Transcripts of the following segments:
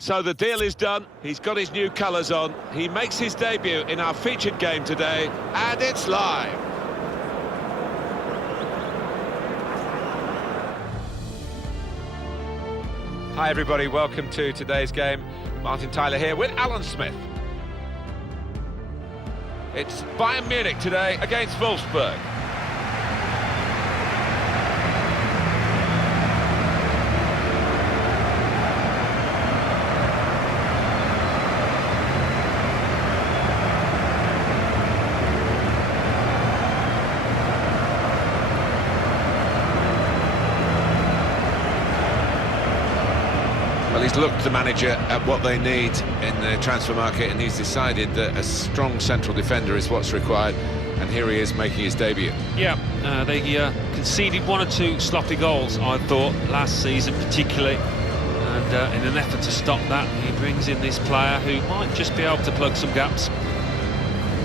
So the deal is done. He's got his new colours on. He makes his debut in our featured game today, and it's live. Hi everybody, welcome to today's game. Martin Tyler here with Alan Smith. It's Bayern Munich today against Wolfsburg. Well, he's looked, the manager, at what they need in the transfer market, and he's decided that a strong central defender is what's required, and here he is making his debut. Yeah, they conceded one or two sloppy goals, I thought, last season particularly, and in an effort to stop that, he brings in this player who might just be able to plug some gaps.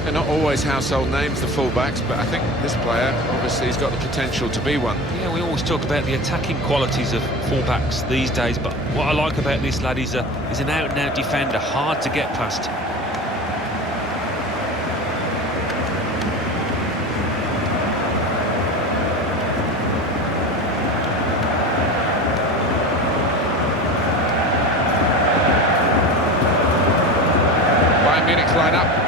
They're not always household names, the fullbacks, but I think this player, obviously, has got the potential to be one. Yeah, we always talk about the attacking qualities of fullbacks these days, but what I like about this lad is an out-and-out defender, hard to get past. Bayern Munich's line-up.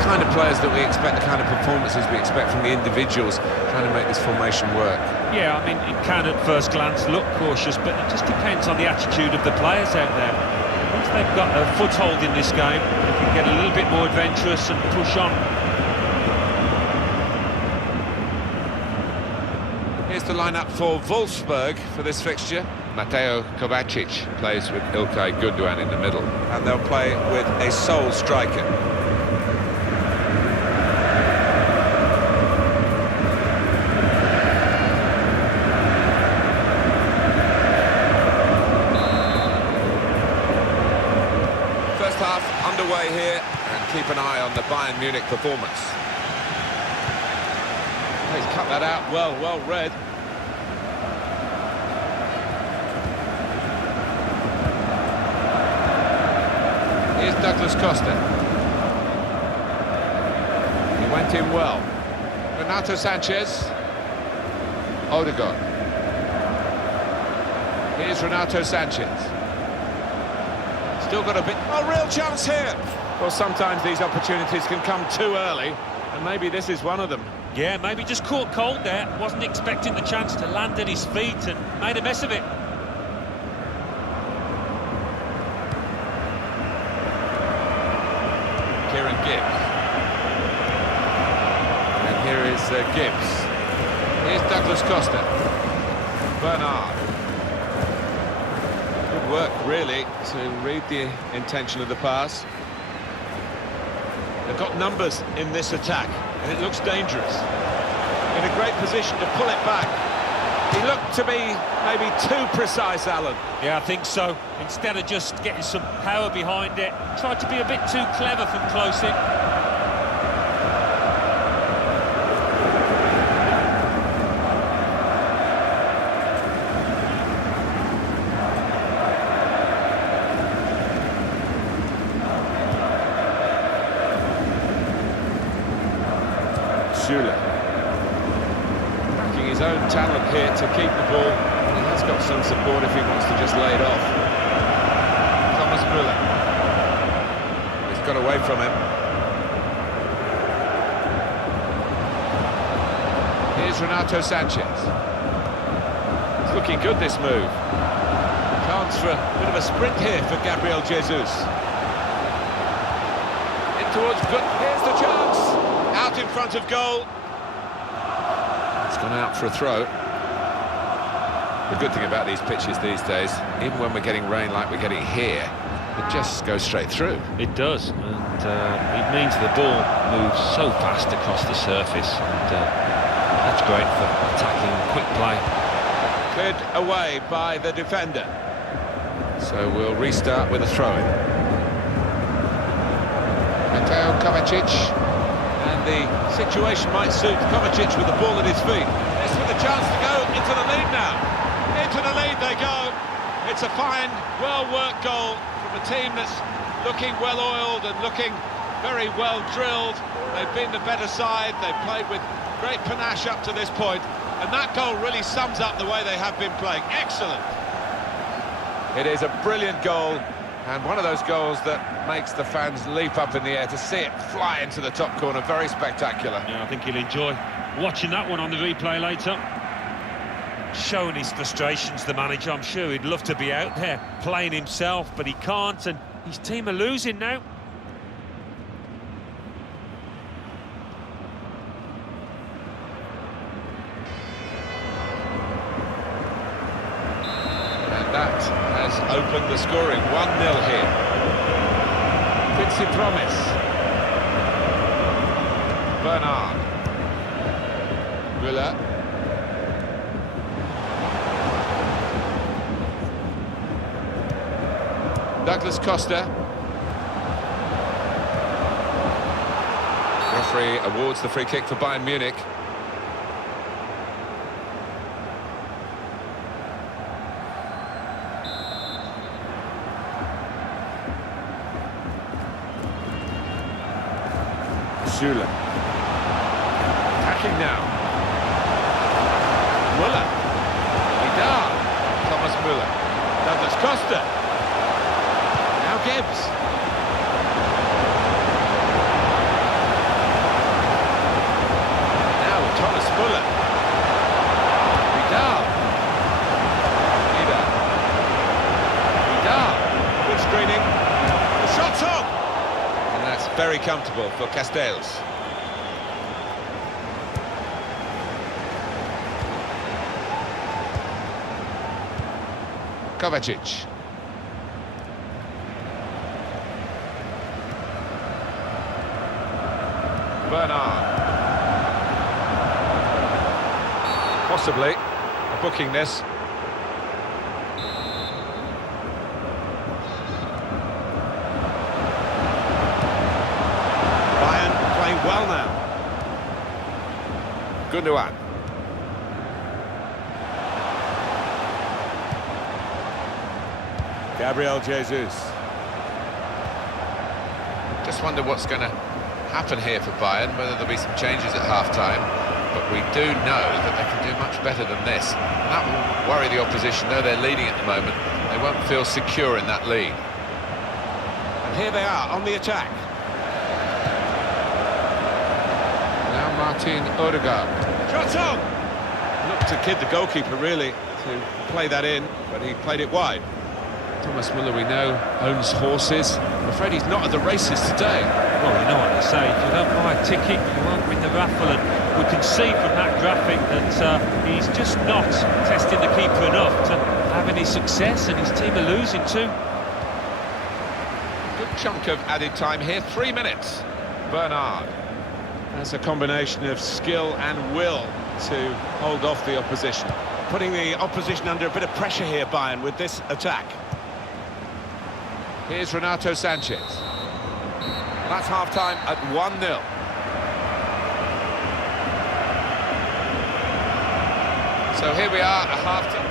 Kind of players that we expect, the kind of performances we expect from the individuals trying to make this formation work. Yeah, I mean, it can at first glance look cautious, but it just depends on the attitude of the players out there. Once they've got a foothold in this game, they can get a little bit more adventurous and push on. Here's the lineup for Wolfsburg for this fixture. Mateo Kovacic plays with Ilkay Gundogan in the middle, and they'll play with a sole striker. Underway here, and keep an eye on the Bayern Munich performance. He's cut that out well read. Here's Douglas Costa. He went in well. Renato Sanchez. Odegaard. Here's Renato Sanchez. Still got a bit... Oh, real chance here! Well, sometimes these opportunities can come too early, and maybe this is one of them. Yeah, maybe just caught cold there. Wasn't expecting the chance to land at his feet and made a mess of it. Kieran Gibbs. And here is Gibbs. Here's Douglas Costa. Bernard. Good work, really, to read the intention of the pass. They've got numbers in this attack, and it looks dangerous. In a great position to pull it back. He looked to be maybe too precise, Alan. Yeah, I think so. Instead of just getting some power behind it, tried to be a bit too clever from close in. Backing his own talent here to keep the ball. He has got some support if he wants to just lay it off. Thomas Müller. He's got away from him. Here's Renato Sanchez. It's looking good, this move. Chance for a bit of a sprint here for Gabriel Jesus. In towards good. Here's the chance. Out in front of goal. It's gone out for a throw. The good thing about these pitches these days, even when we're getting rain like we're getting here, it just goes straight through. It does, and it means the ball moves so fast across the surface, and that's great for attacking, quick play. Cleared away by the defender. So we'll restart with a throw-in. Mateo Kovacic. And the situation might suit Kovacic with the ball at his feet. This with a chance to go into the lead now. Into the lead they go. It's a fine, well-worked goal from a team that's looking well-oiled and looking very well-drilled. They've been the better side, they've played with great panache up to this point, and that goal really sums up the way they have been playing. Excellent! It is a brilliant goal, and one of those goals that makes the fans leap up in the air to see it fly into the top corner. Very spectacular. Yeah, I think he'll enjoy watching that one on the replay later. Showing his frustrations, the manager. I'm sure he'd love to be out there playing himself, but he can't, and his team are losing now. And that has opened the scoring. 1-0 here. Ps4. Bernard. Müller. Douglas Costa. Referee awards the free kick for Bayern Munich. Süle. Attacking now. Müller. Vidal. Thomas Müller. Douglas Costa. Now Gibbs. Now Thomas Müller. Vidal. Vidal. Good screening. The shot's on. And that's very comfortable for Castells. Kovacic. Bernard. Possibly booking this. Bayern playing well now. Gundogan. Gabriel Jesus. Just wonder what's going to happen here for Bayern, whether there'll be some changes at half-time. But we do know that they can do much better than this. That will worry the opposition, though they're leading at the moment. They won't feel secure in that lead. And here they are on the attack. Now Martin Odegaard. Shot on! Looked to kid the goalkeeper, really, to play that in, but he played it wide. Thomas Müller, we know, owns horses. I'm afraid he's not at the races today. Well, you know what they say, if you don't buy a ticket, you won't win the raffle, and we can see from that graphic that he's just not testing the keeper enough to have any success, and his team are losing too. Good chunk of added time here, 3 minutes. Bernard. That's a combination of skill and will to hold off the opposition. Putting the opposition under a bit of pressure here, Bayern, with this attack. Here's Renato Sanchez. That's half-time at 1-0. So here we are at half-time.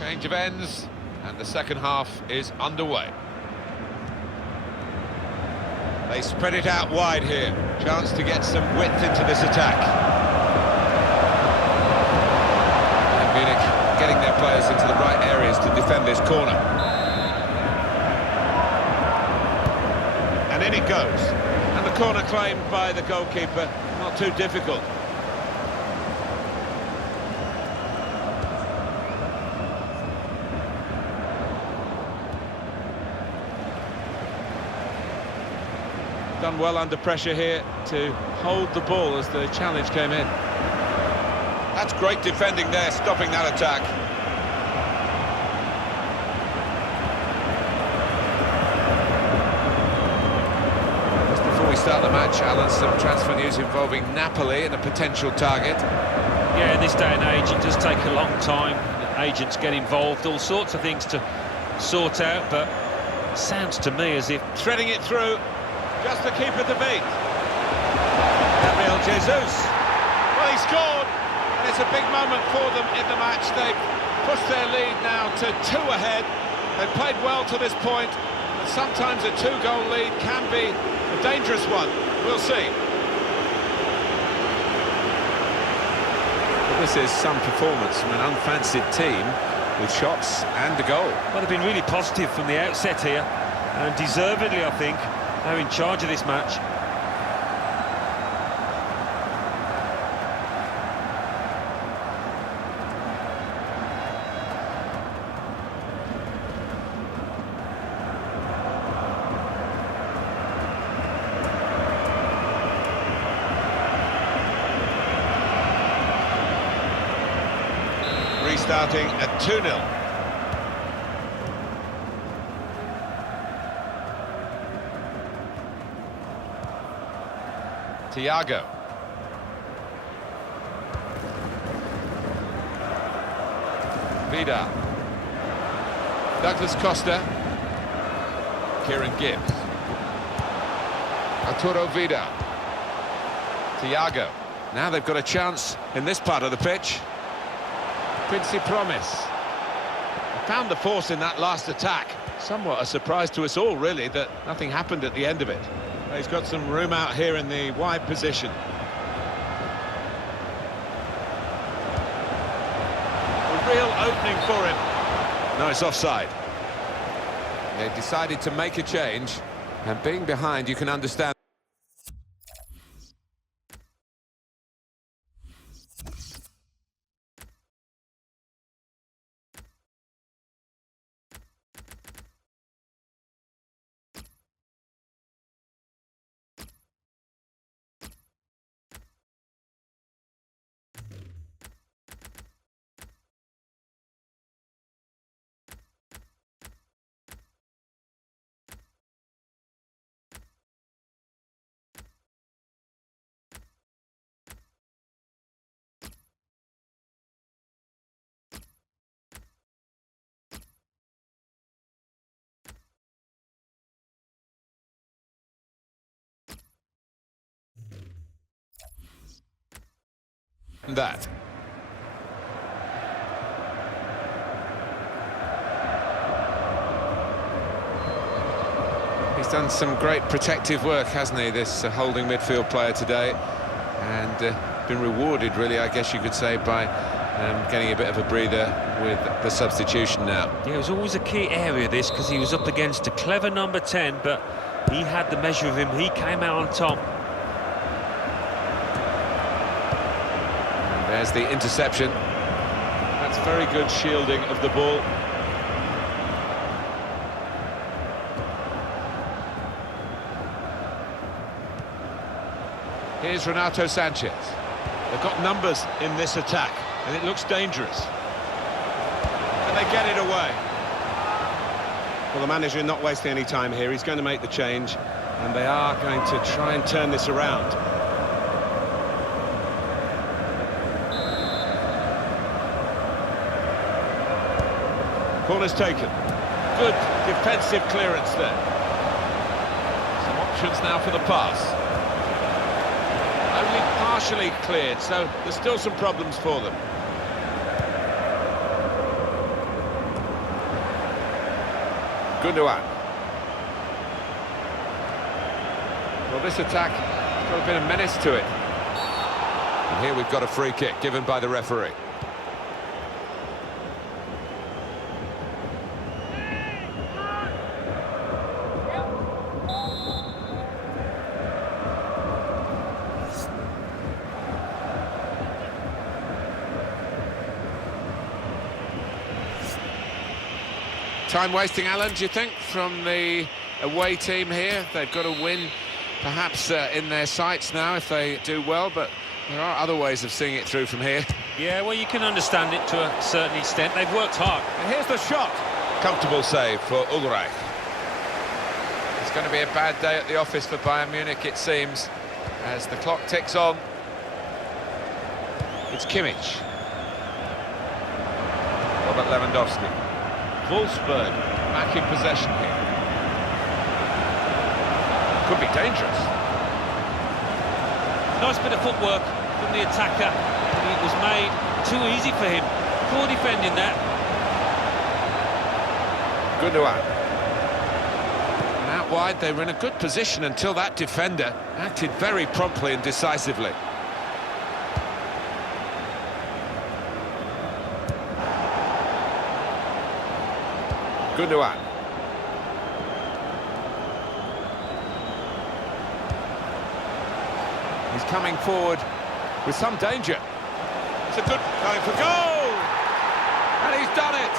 Change of ends, and the second half is underway. They spread it out wide here. Chance to get some width into this attack. And Munich getting their players into the right areas to defend this corner. And in it goes. And the corner claimed by the goalkeeper, not too difficult. Done well under pressure here to hold the ball as the challenge came in. That's great defending there, stopping that attack. Just before we start the match, Alan, some transfer news involving Napoli and a potential target. Yeah, in this day and age, it does take a long time. Agents get involved, all sorts of things to sort out, but it sounds to me as if... Threading it through. Just the keeper to beat. Jesus. Well, he scored, and it's a big moment for them in the match. They've pushed their lead now to 2 ahead. They've played well to this point, but sometimes a 2-goal lead can be a dangerous one. We'll see. Well, this is some performance from an unfancied team with shots and a goal. Well, they've been really positive from the outset here, and deservedly, I think, they're in charge of this match. Restarting at 2-0. Thiago. Vida. Douglas Costa. Kieran Gibbs. Arturo Vida. Thiago. Now they've got a chance in this part of the pitch. Ps4 found the force in that last attack. Somewhat a surprise to us all, really, that nothing happened at the end of it. He's got some room out here in the wide position. A real opening for him. No, it's offside. They decided to make a change, and being behind, you can understand. That. He's done some great protective work, hasn't he, this holding midfield player today, and been rewarded, really, I guess you could say, by getting a bit of a breather with the substitution now. Yeah, it was always a key area, this, because he was up against a clever number 10, but he had the measure of him. He came out on top. There's the interception. That's very good shielding of the ball. Here's Renato Sanchez. They've got numbers in this attack, and it looks dangerous. And they get it away. Well, the manager not wasting any time here. He's going to make the change, and they are going to try and turn this around. Corner's taken. Good defensive clearance there. Some options now for the pass. Only partially cleared, so there's still some problems for them. Gundogan. Well, this attack has got a bit of menace to it. And here we've got a free kick given by the referee. Time wasting, Alan, do you think, from the away team here? They've got to win, perhaps in their sights now if they do well, but there are other ways of seeing it through from here. Yeah, well, you can understand it to a certain extent. They've worked hard. And here's the shot. Comfortable save for Ulreich. It's going to be a bad day at the office for Bayern Munich, it seems, as the clock ticks on. It's Kimmich. Robert Lewandowski. Wolfsburg back in possession here. Could be dangerous. Nice bit of footwork from the attacker. It was made too easy for him. Poor defending that. Gundogan. And out wide, they were in a good position until that defender acted very promptly and decisively. Gundogan. He's coming forward with some danger. It's a good going for goal! And he's done it!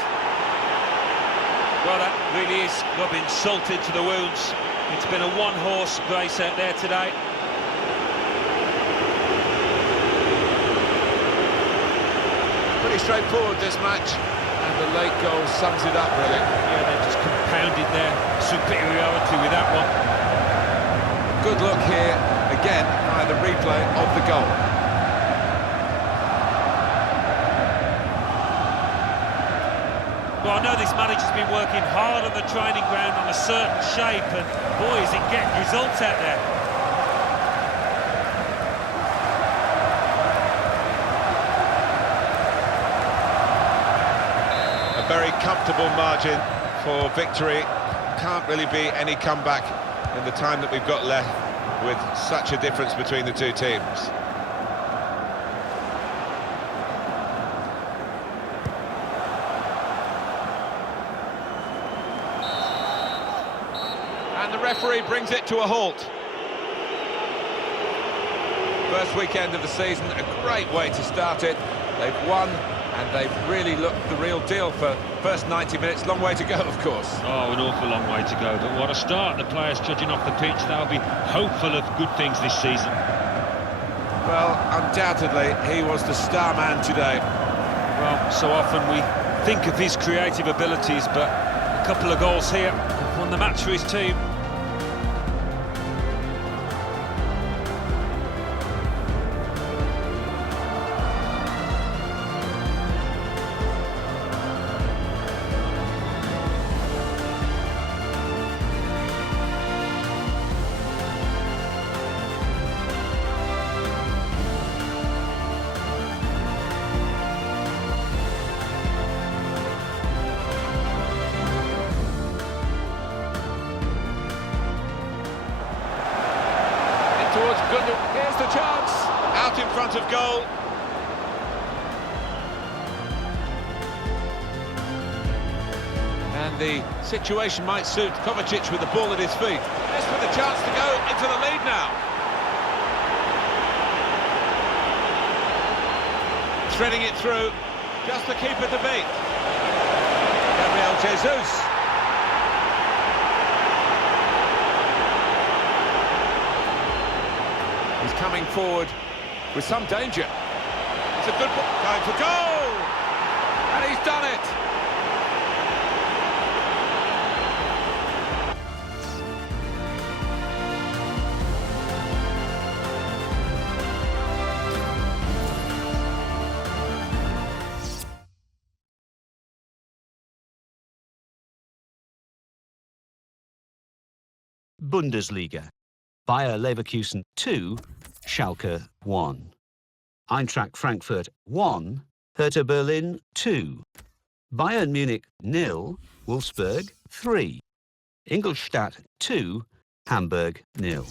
Well, that really is rubbing salt into the wounds. It's been a one-horse race out there today. Pretty straightforward, this match. And the late goal sums it up, really. Yeah, they just compounded their superiority with that one. Good look here, again, by the replay of the goal. Well, I know this manager's been working hard on the training ground on a certain shape, and boy, is he getting results out there. A very comfortable margin for victory. Can't really be any comeback in the time that we've got left with such a difference between the two teams. And the referee brings it to a halt. First weekend of the season, a great way to start it. They've won, and they've really looked the real deal for first 90 minutes. Long way to go, of course. Oh, an awful long way to go, but what a start. The players judging off the pitch, they'll be hopeful of good things this season. Well, undoubtedly, he was the star man today. Well, so often we think of his creative abilities, but a couple of goals here won the match for his team. Towards Gundogan. Here's the chance. Out in front of goal. And the situation might suit Kovacic with the ball at his feet. This with a chance to go into the lead now. Threading it through. Just the keeper to beat. Gabriel Jesus. He's coming forward with some danger. It's a good ball going for goal! And he's done it! Bundesliga. Bayer Leverkusen 2, Schalke 1. Eintracht Frankfurt 1, Hertha Berlin 2. Bayern Munich 0, Wolfsburg 3. Ingolstadt 2, Hamburg 0.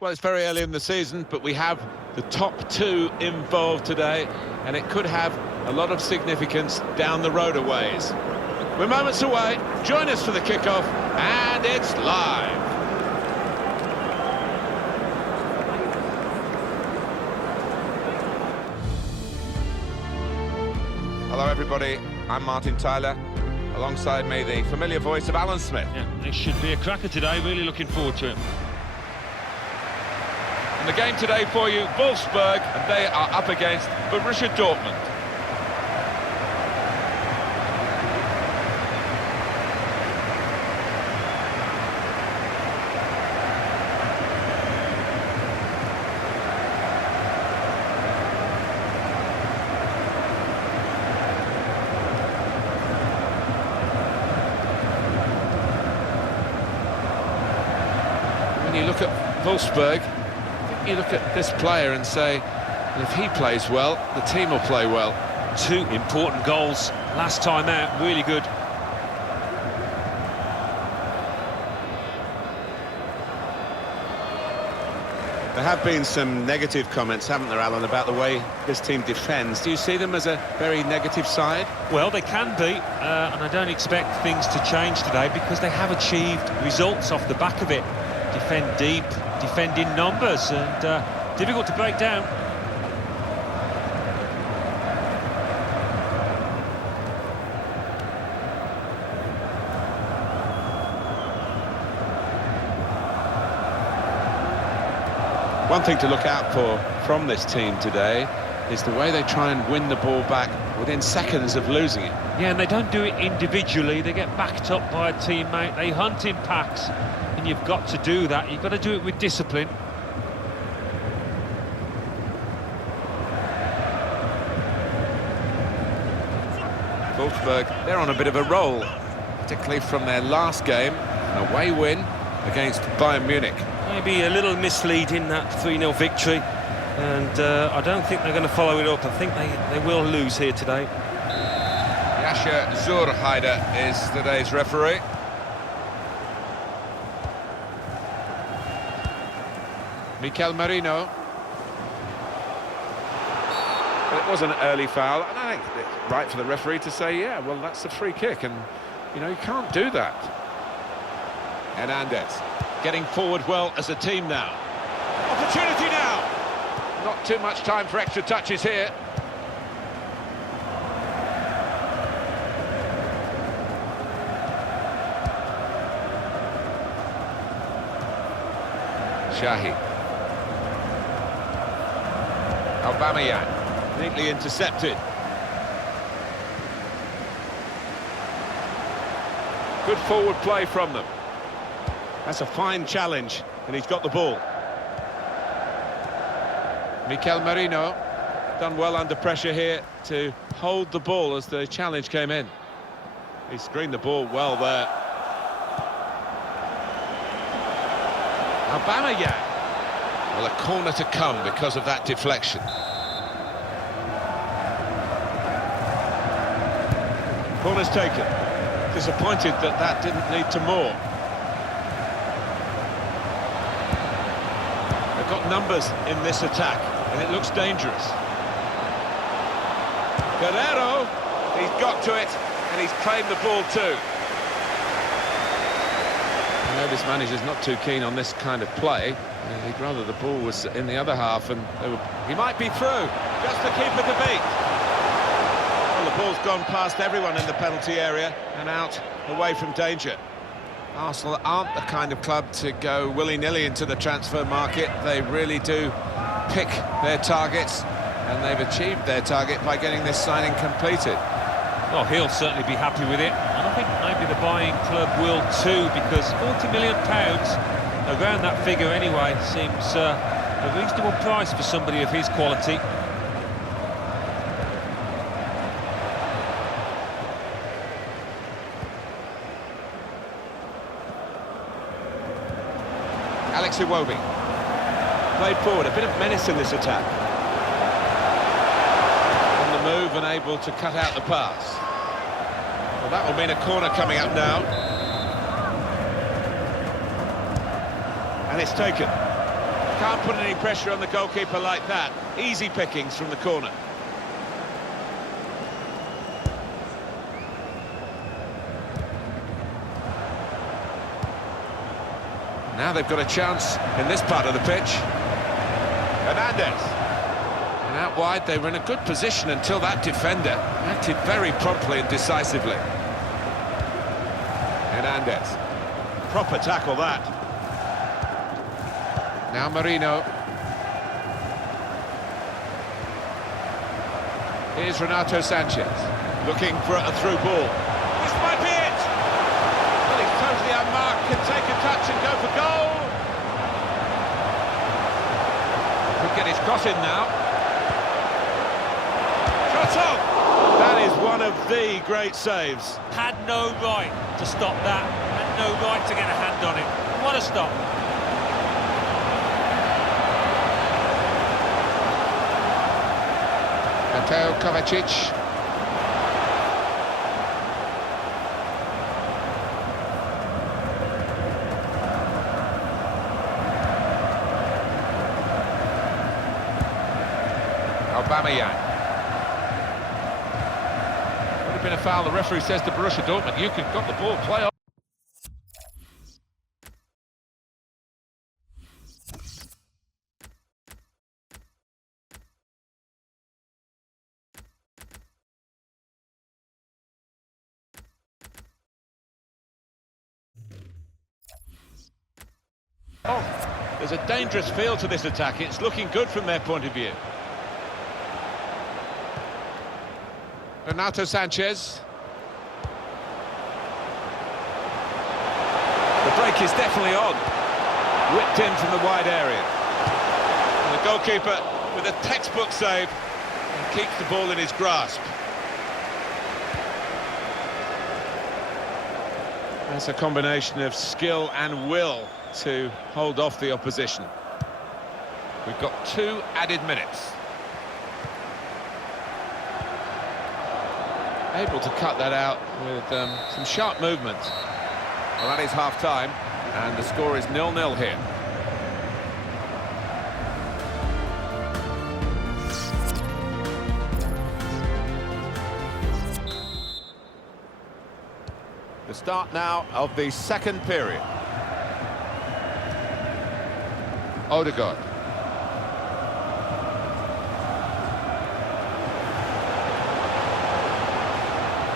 Well, it's very early in the season, but we have the top two involved today, and it could have a lot of significance down the road a ways. We're moments away. Join us for the kickoff, and it's live. Hello, everybody. I'm Martin Tyler. Alongside me, the familiar voice of Alan Smith. Yeah, this should be a cracker today. Really looking forward to it. And the game today for you, Wolfsburg, and they are up against Borussia Dortmund. When you look at Wolfsburg, you look at this player and say, well, if he plays well, the team will play well. Two important goals last time out, really good. There have been some negative comments, haven't there, Alan, about the way this team defends. Do you see them as a very negative side? Well, they can be, and I don't expect things to change today because they have achieved results off the back of it. Defend deep, defend in numbers, and difficult to break down. One thing to look out for from this team today is the way they try and win the ball back within seconds of losing it. Yeah, and they don't do it individually. They get backed up by a teammate. They hunt in packs, and you've got to do that. You've got to do it with discipline. Wolfsburg, they're on a bit of a roll, particularly from their last game, an away win against Bayern Munich. Maybe a little misleading, that 3-0 victory, and I don't think they're going to follow it up. I think they will lose here today. Jascha Zurheider is today's referee. Mikel Merino. But it was an early foul, and I think it's right for the referee to say, yeah, well, that's a free kick, and, you know, you can't do that. Hernandez getting forward well as a team now. Opportunity now! Not too much time for extra touches here. Shahi. Aubameyang, neatly intercepted. Good forward play from them. That's a fine challenge, and he's got the ball. Mikel Merino done well under pressure here to hold the ball as the challenge came in. He screened the ball well there. Aubameyang. Well, a corner to come because of that deflection. Corner's taken. Disappointed that that didn't lead to more. They've got numbers in this attack, and it looks dangerous. Guerrero, he's got to it, and he's claimed the ball too. I know this manager's not too keen on this kind of play. He'd rather the ball was in the other half, and he might be through, just to keep it to beat. Well, the ball's gone past everyone in the penalty area and out, away from danger. Arsenal aren't the kind of club to go willy-nilly into the transfer market. They really do pick their targets, and they've achieved their target by getting this signing completed. Well, he'll certainly be happy with it, and I think maybe the buying club will too, because £40 million, around that figure anyway, seems a reasonable price for somebody of his quality. Alex Iwobi played forward, a bit of menace in this attack. On the move and able to cut out the pass. Well, that will mean a corner coming up now. And it's taken. Can't put any pressure on the goalkeeper like that. Easy pickings from the corner. Now they've got a chance in this part of the pitch. Hernandez. And out wide, they were in a good position until that defender acted very promptly and decisively. Hernandez. Proper tackle, that. Now Marino. Here's Renato Sanchez, looking for a through ball. This might be it! Well, he's totally unmarked, can take a touch and go for goal. Could get his cross in now. Shot on! That is one of the great saves. Had no right to stop that, had no right to get a hand on it. What a stop. Mateo Kovacic. Aubameyang. Would have been a foul. The referee says to Borussia Dortmund, you could got the ball, play on. Oh, there's a dangerous feel to this attack. It's looking good from their point of view. Renato Sanchez. The break is definitely on. Whipped in from the wide area. And the goalkeeper with a textbook save and keeps the ball in his grasp. That's a combination of skill and will to hold off the opposition. We've got 2 added minutes. Able to cut that out with some sharp movement. Well, that is half-time, and the score is 0-0 here. The start now of the second period. Odegaard.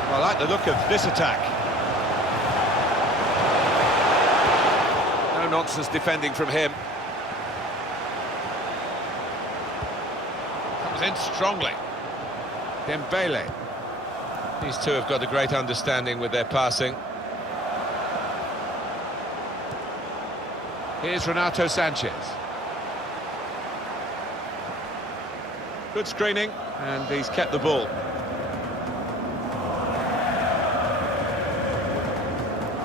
I like the look of this attack. No nonsense defending from him. Comes in strongly. Dembele. These two have got a great understanding with their passing. Here's Renato Sanchez. Good screening, and he's kept the ball.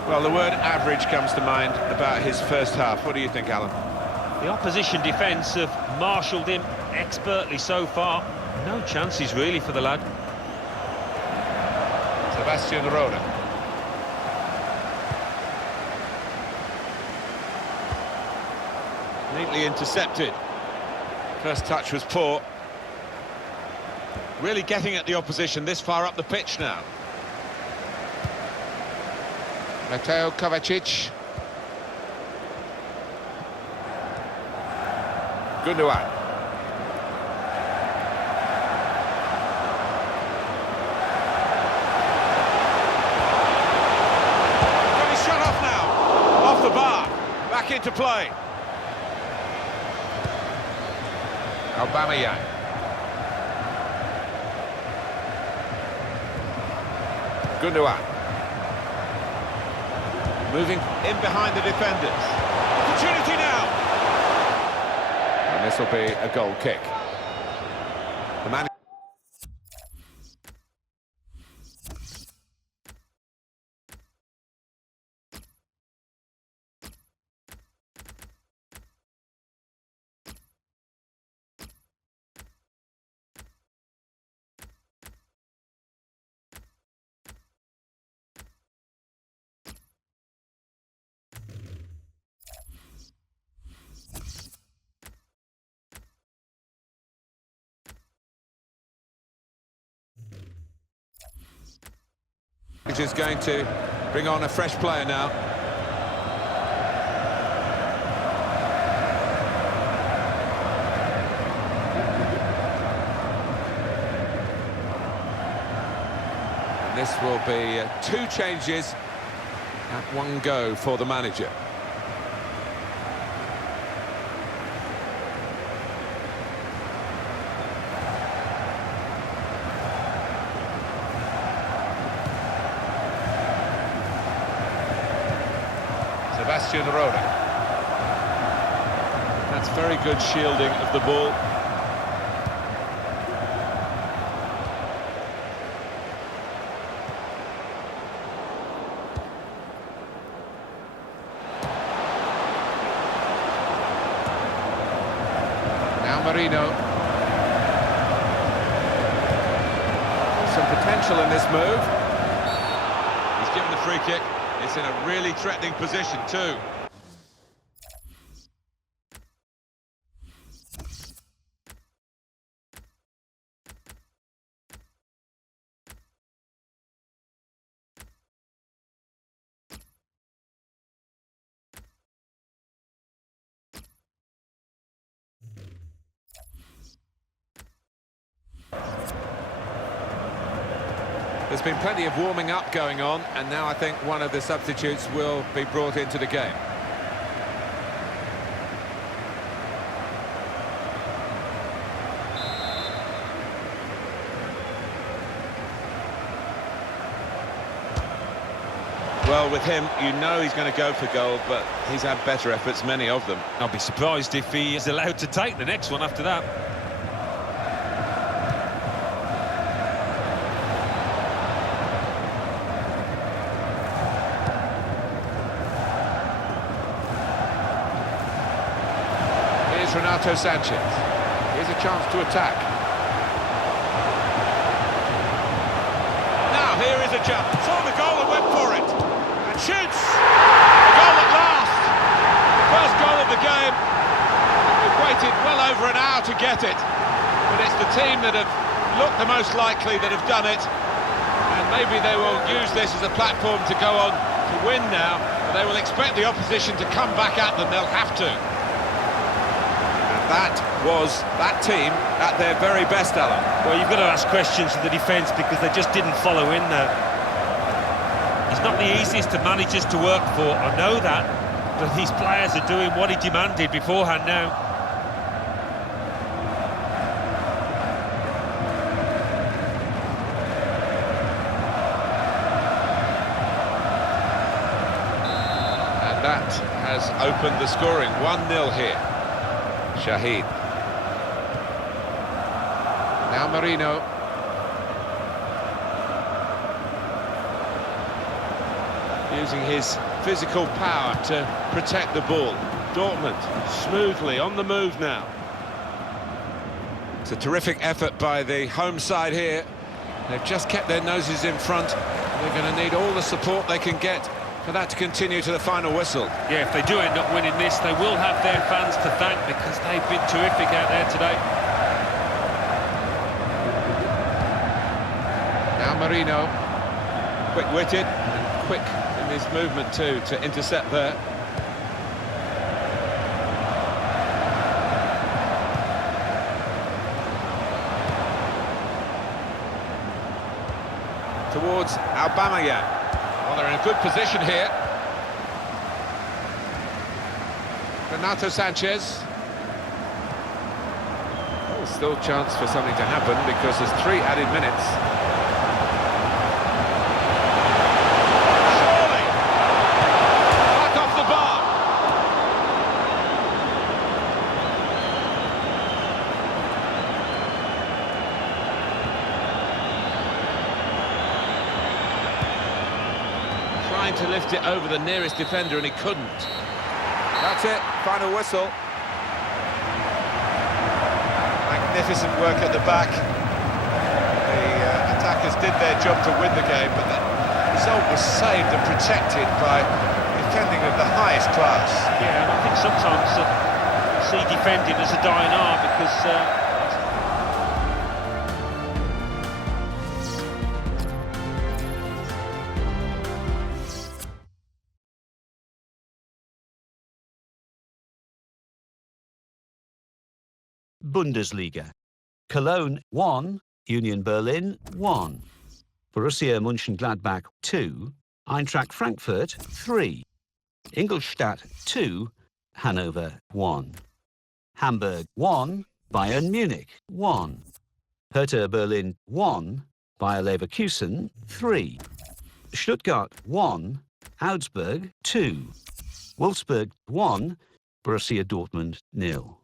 Well, the word average comes to mind about his first half. What do you think, Alan? The opposition defence have marshalled him expertly so far. No chances really for the lad. Sebastian Roda. Neatly intercepted. First touch was poor. Really getting at the opposition this far up the pitch now. Mateo Kovacic. Gundogan. Got his shot off now. Off the bar. Back into play. Aubameyang. Gundogan. Moving in behind the defenders. Opportunity now. And this will be a goal kick. The man. He's just going to bring on a fresh player now. And this will be 2 changes at 1 go for the manager. Sebastian Roda. That's very good shielding of the ball. Now Marino. Some potential in this move. He's given the free kick. It's in a really threatening position too. There's been plenty of warming up going on, and now I think one of the substitutes will be brought into the game. Well, with him, you know he's going to go for goal, but he's had better efforts, many of them. I'll be surprised if he is allowed to take the next one after that. Renato Sanchez. Here's a chance to attack. Now here is a jump. Saw the goal and went for it. And shoots. A goal at last. The first goal of the game. We've waited well over an hour to get it. But it's the team that have looked the most likely that have done it. And maybe they will use this as a platform to go on to win now. But they will expect the opposition to come back at them. They'll have to. That was that team at their very best, Alan. Well, you've got to ask questions of the defence because they just didn't follow in there. He's not the easiest of managers to work for, I know that, but these players are doing what he demanded beforehand now. And that has opened the scoring, 1-0 here. Shahid. Now Marino. Using his physical power to protect the ball. Dortmund smoothly on the move now. It's a terrific effort by the home side here. They've just kept their noses in front. They're going to need all the support they can get for that to continue to the final whistle. Yeah, if they do end up winning this, they will have their fans to thank because they've been terrific out there today. Now Marino, quick-witted and quick in his movement too to intercept there. Towards Aubameyang. Well, they're in a good position here. Renato Sanchez. Oh, still a chance for something to happen because there's 3 added minutes. Surely! Back off the bar. Trying to lift it over the nearest defender and he couldn't. That's it, final whistle. Magnificent work at the back. The attackers did their job to win the game, but the result was saved and protected by defending of the highest class. Yeah, and I think sometimes see defending as a dying art because Bundesliga. Cologne 1, Union Berlin 1. Borussia Mönchengladbach 2, Eintracht Frankfurt 3. Ingolstadt 2, Hanover 1. Hamburg 1, Bayern Munich 1. Hertha Berlin 1, Bayer Leverkusen 3. Stuttgart 1, Augsburg 2. Wolfsburg 1, Borussia Dortmund 0.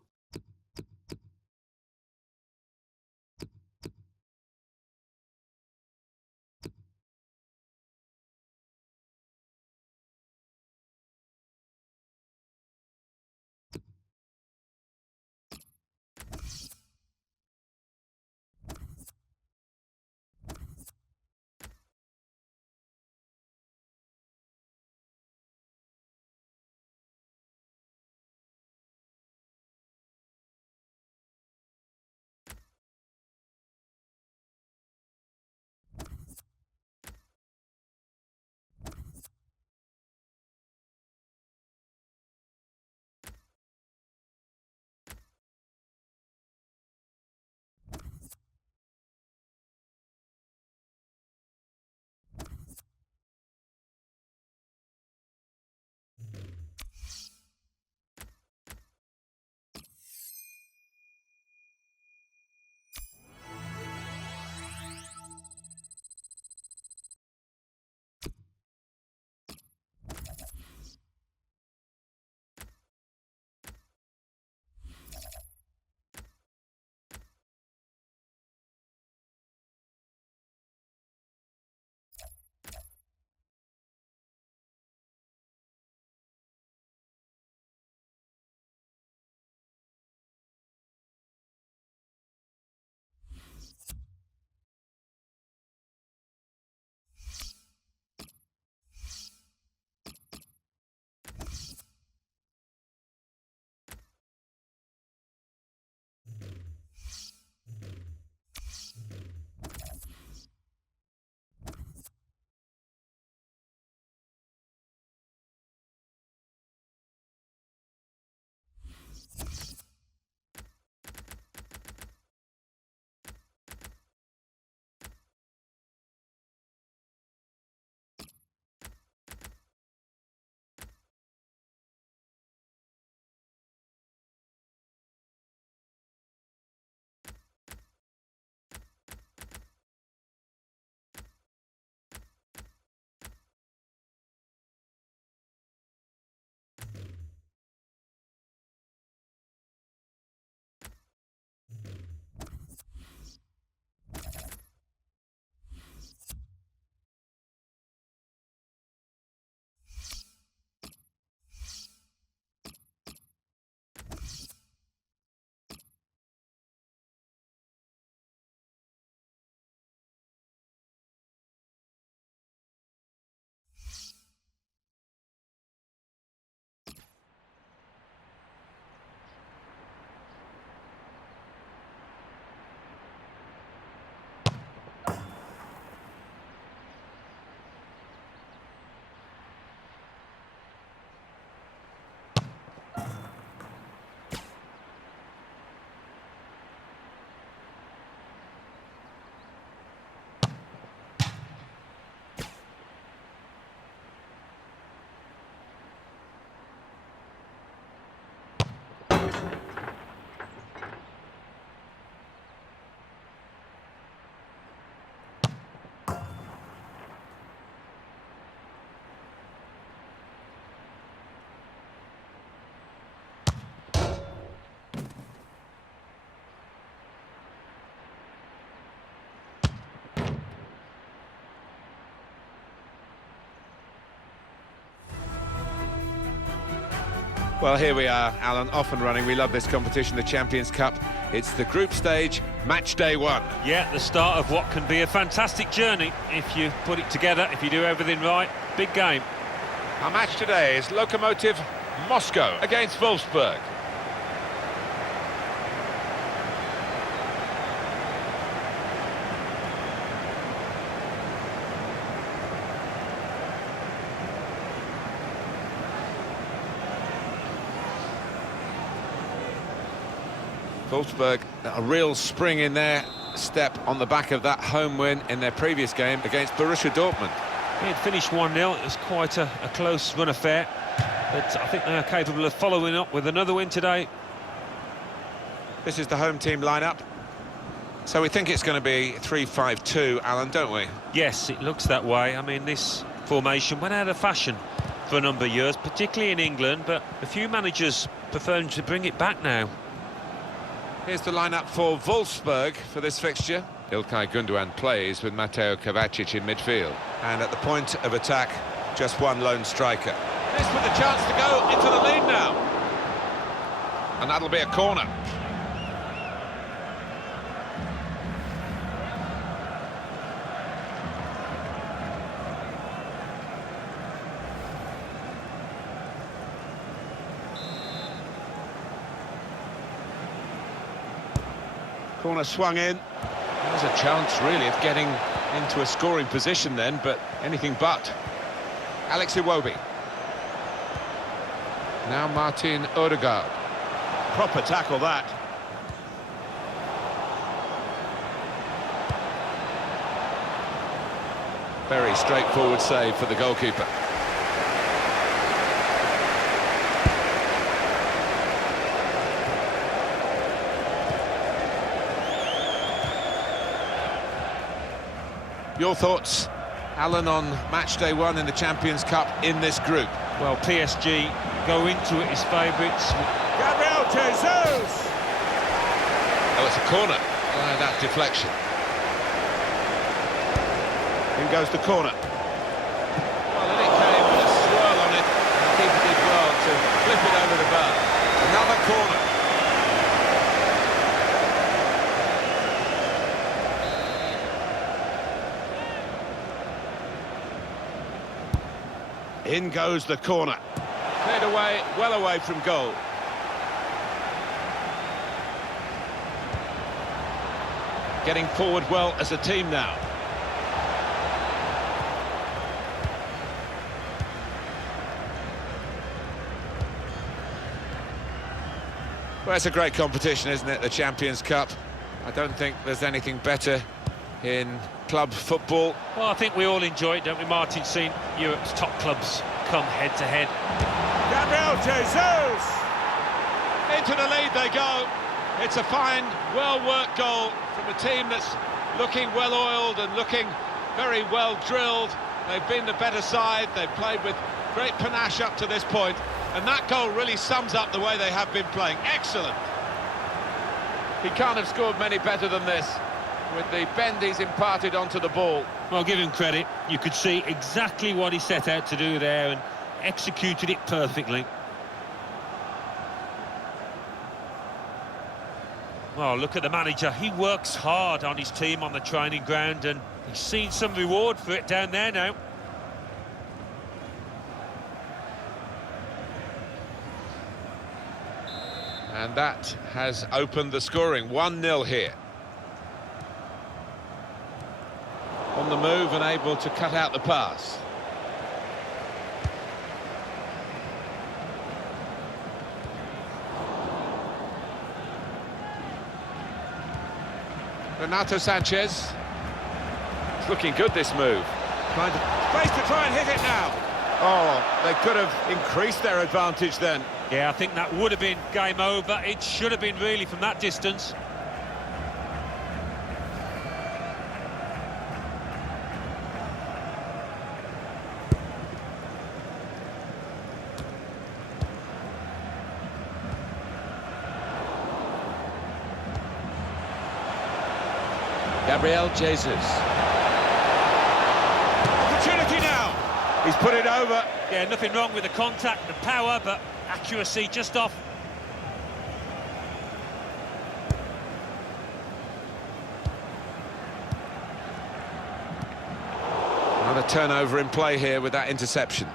Well, here we are, Alan, off and running. We love this competition, the Champions Cup. It's the group stage, match day 1. Yeah, the start of what can be a fantastic journey if you put it together, if you do everything right. Big game. Our match today is Lokomotiv Moscow against Wolfsburg. Wolfsburg, a real spring in their step on the back of that home win in their previous game against Borussia Dortmund. It finished 1-0. It was quite a close run affair, but I think they are capable of following up with another win today. This is the home team lineup. So we think it's going to be 3-5-2, Alan, don't we? Yes, it looks that way. I mean, this formation went out of fashion for a number of years, particularly in England, but a few managers preferring to bring it back now. Here's the lineup for Wolfsburg for this fixture. Ilkay Gundogan plays with Mateo Kovacic in midfield. And at the point of attack, just one lone striker. This with a chance to go into the lead now. And that'll be a corner. Corner swung in. There's a chance, really, of getting into a scoring position then, but anything but. Alex Iwobi. Now Martin Odegaard. Proper tackle, that. Very straightforward save for the goalkeeper. Your thoughts, Alan, on match day one in the Champions Cup in this group? Well, PSG go into it as favourites. Gabriel Jesus! Oh, it's a corner. That deflection. In goes the corner. Well, and it came with a swirl on it. The keeper did well to flip it over the bar. Another corner. In goes the corner. Cleared away, well away from goal. Getting forward well as a team now. Well, it's a great competition, isn't it, the Champions Cup? I don't think there's anything better in club football. Well, I think we all enjoy it, don't we, Martin, seeing Europe's top clubs come head-to-head. Gabriel Jesus! Into the lead they go. It's a fine, well-worked goal from a team that's looking well-oiled and looking very well-drilled. They've been the better side. They've played with great panache up to this point, and that goal really sums up the way they have been playing. Excellent. He can't have scored many better than this, with the bend he's imparted onto the ball. Well, give him credit. You could see exactly what he set out to do there and executed it perfectly. Oh, look at the manager. He works hard on his team on the training ground, and he's seen some reward for it down there now. And that has opened the scoring. 1-0 here. On the move and able to cut out the pass. Renato Sanchez. It's looking good, this move. Trying to space to try and hit it now. Oh, they could have increased their advantage then. Yeah, I think that would have been game over. It should have been, really, from that distance. Gabriel Jesus. Opportunity now. He's put it over. Yeah, nothing wrong with the contact, the power, but accuracy just off. Another turnover in play here with that interception.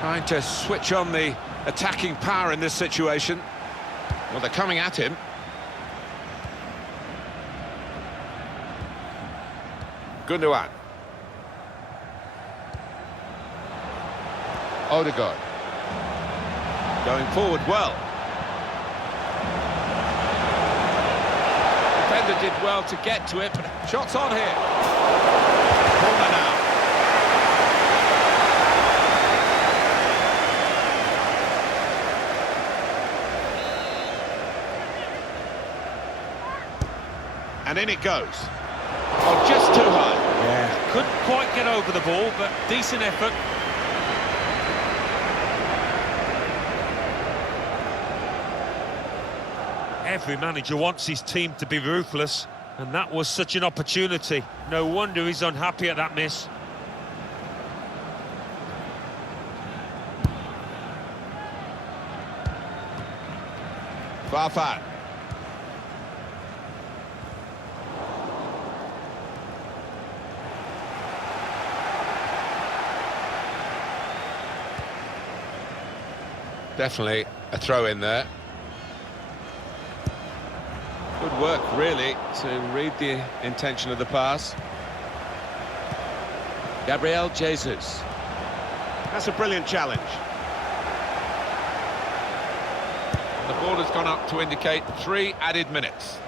Trying to switch on the attacking power in this situation. Well, they're coming at him. Gundogan. Odegaard. Going forward well. Defender did well to get to it, but shots on here. Corner now. And in it goes. Oh, just too high. Yeah, couldn't quite get over the ball, but decent effort. Every manager wants his team to be ruthless, and that was such an opportunity. No wonder he's unhappy at that miss. Ps4. Definitely a throw in there. Good work, really, to read the intention of the pass. Gabriel Jesus. That's a brilliant challenge. The ball has gone up to indicate 3 added minutes.